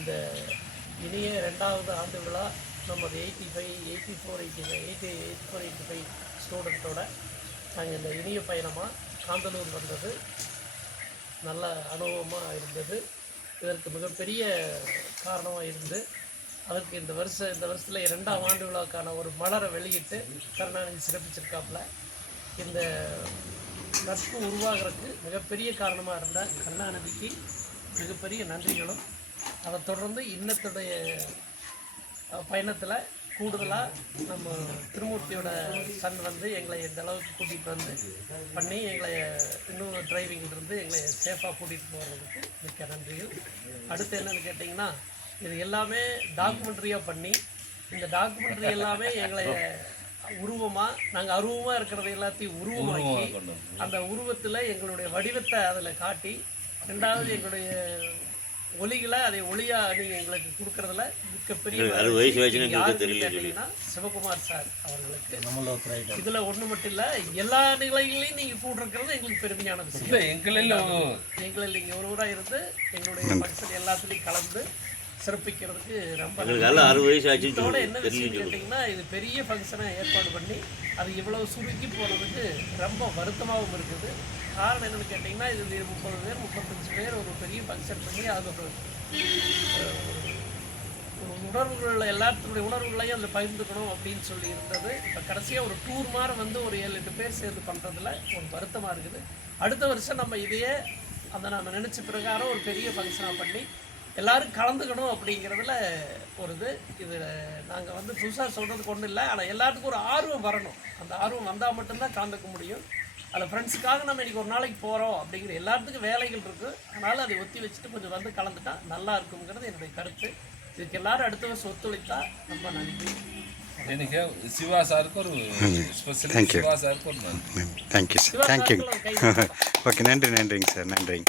இந்த இனிய 2வது ஆண்டு விழா நமது 84 ஸ்டூடெண்ட்டோட நாங்கள் இந்த இனிய பயணமாக காந்தலூர் வந்தது நல்ல அனுபவமாக இருந்தது. இதற்கு மிகப்பெரிய காரணமாக இருந்து அதற்கு இந்த வருஷத்தில் 2ஆம் ஆண்டு விழாவுக்கான ஒரு மலரை வெளியிட்டு கருணாநிதி சிறப்பிச்சிருக்காப்புல. இந்த நட்பு உருவாகிறதுக்கு மிகப்பெரிய காரணமாக இருந்த கருணாநிதிக்கு மிகப்பெரிய நன்றிகளும், அதை தொடர்ந்து இன்னத்துடைய பயணத்தில் கூடுதலாக நம்ம திருமூர்த்தியோட சன் வந்து எங்களை இந்த அளவுக்கு கூட்டிகிட்டு வந்து பண்ணி எங்களை இன்னும் டிரைவிங்கிலிருந்து எங்களை சேஃபாக கூட்டிகிட்டு போகிறதுக்கு மிக்க நன்றிகள். அடுத்து என்னென்னு கேட்டிங்கன்னா, இது எல்லாமே டாக்குமெண்ட்ரியாக பண்ணி இந்த டாக்குமெண்ட்ரி எல்லாமே எங்களை உருவமாக நாங்கள் அருவமாக இருக்கிறது எல்லாத்தையும் உருவமாக்கி அந்த உருவத்தில் எங்களுடைய வடிவத்தை அதில் காட்டி 2வது எங்களுடைய ஒலிகளை அதை ஒளியாக நீங்கள் எங்களுக்கு கொடுக்கறதுல மிகப்பெரிய கேட்டீங்கன்னா சிவகுமார் சார் அவர்களுக்கு. இதில் ஒன்று மட்டும் இல்லை, எல்லா நிலைகளையும் நீங்கள் கூட்டிருக்கிறது எங்களுக்கு பெருமையான விஷயம். எங்களில் நீங்கள் ஒருவராக இருந்து எங்களுடைய ஃபங்க்ஷன் எல்லாத்துலேயும் கலந்து சிறப்பிக்கிறதுக்கு ரொம்ப இதோட என்ன விஷயம் கேட்டிங்கன்னா, இது பெரிய ஃபங்க்ஷனை ஏற்பாடு பண்ணி அது இவ்வளவு சுருக்கி போனதுக்கு ரொம்ப வருத்தமாகவும் இருக்குது. காரணம் என்னென்னு கேட்டிங்கன்னா, இது 30 பேர் 35 பேர் ஒரு பெரிய ஃபங்க்ஷன் பண்ணி அது ஒரு உணர்வுகள் எல்லாத்துடைய உணர்வுகளையும் அதில் பகிர்ந்துக்கணும் அப்படின்னு சொல்லி இருந்தது. இப்போ கடைசியாக ஒரு டூர் மாதிரி வந்து ஒரு 7-8 பேர் சேர்ந்து பண்ணுறதுல ஒரு வருத்தமாக இருக்குது. அடுத்த வருஷம் நம்ம இதையே நம்ம நினச்ச பிரகாரம் ஒரு பெரிய ஃபங்க்ஷனாக பண்ணி எல்லோரும் கலந்துக்கணும் அப்படிங்கிறதுல ஒரு இது நாங்கள் வந்து புதுசாக சொல்கிறதுக்கு ஒன்றும் இல்லை. ஆனால் எல்லாத்துக்கும் ஒரு ஆர்வம் வரணும். அந்த ஆர்வம் வந்தால் மட்டும்தான் கலந்துக்க முடியும். அதில் ஃப்ரெண்ட்ஸுக்காக நம்ம இன்றைக்கி ஒரு நாளைக்கு போகிறோம் அப்படிங்கிற எல்லாத்துக்கும் வேலைகள் இருக்குது. அதனால் அதை ஒத்தி வச்சுட்டு கொஞ்சம் வந்து கலந்துட்டா நல்லா இருக்குங்கிறது என்னுடைய கருத்து. இதுக்கு எல்லோரும் அடுத்த வருஷம் ஒத்துழைத்தா ரொம்ப நன்றி. எனக்கு சிவா சாருக்கு ஒரு ஸ்பெஷல். சிவா சாருக்கு ஒரு நன்றி. Thank you sir. தேங்க்யூ. ஓகே, நன்றிங்க சார். நன்றிங்க.